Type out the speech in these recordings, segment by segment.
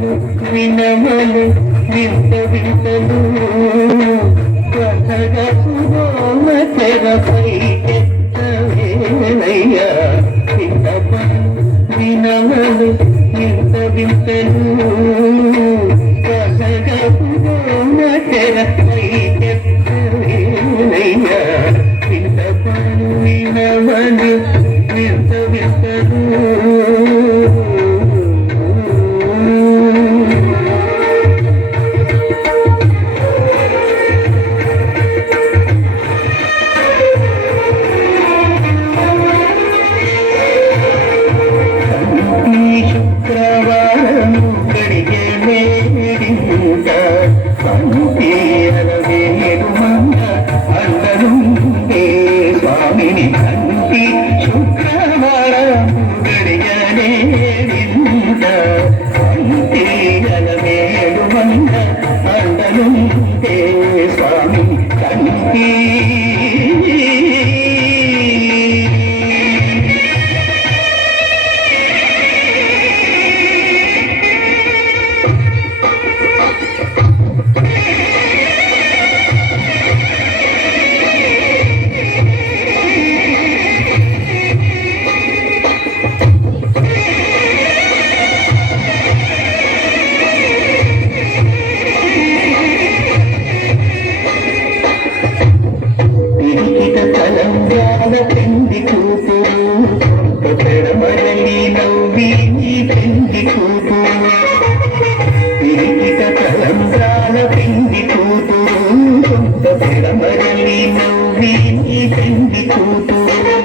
వినమలు వింత వింతలు కథగా పురోమ తెరపై ఎత్తవేనయ్యా వినమలు వింత వింతలు కథగా పురోమ తెరపై ఎత్తవేనయ్యా వింత పను వినమలు వింత వింతలు పెండి కూతురు పెడమరలి నవ్వి పెండి కూతురు పిరికిట తలంబ్రాల పెండి కూతురు పెడమరలి నవ్వి పెండి కూతురు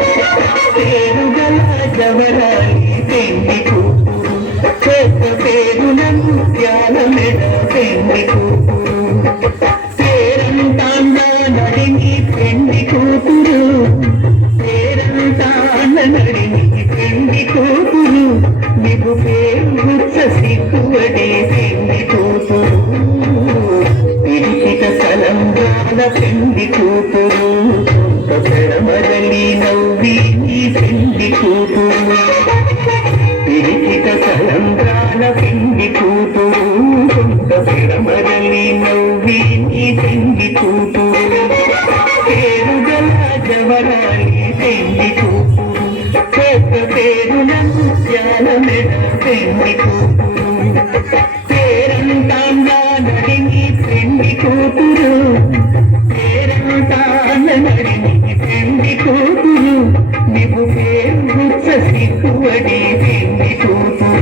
పేరుగల జవరాలి పెండి కూతురు పెద్ద పేరుల ముత్యాల మెడ పెండి కూతురు పేరంతాండా నడిని పెండి కూతురు నడిని పెండి కూతురు నీకు పేరుచ్చ సిగ్గువడే పెండి కూతురు పిరికిట తలంబ్రాల పెండి కూతురు పెడమరలి నవ్వి పెండి కూతురు పిరికిట తలంబ్రాల పెండి కూతురు పెడమరలి నవ్వి పెండి కూతురు పేరుగల జవరాలి పెండి కూతురు పేరుల ముత్యాల మెడ పెండి కూతురు పేరంతాండా నడిని పెండి కూతురు పేరంతాండ నడిని పెండి కూతురు నీకు పేరుచ్చ సిగ్గువడి పెండి కూతురు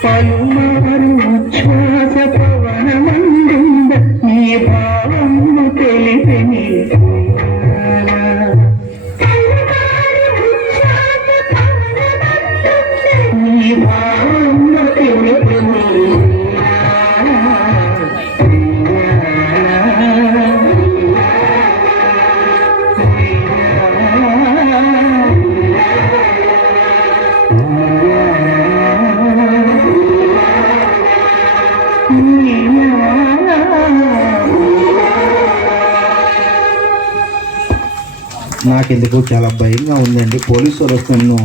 పలుమారు ఉచ్ఛ్వాస పవనమందుంద నీ భావము తెలిపని నీ భావము తెలిపని నాకెందుకు చాలా భయంగా ఉందండి. పోలీసు వాళ్ళు వస్తే నన్ను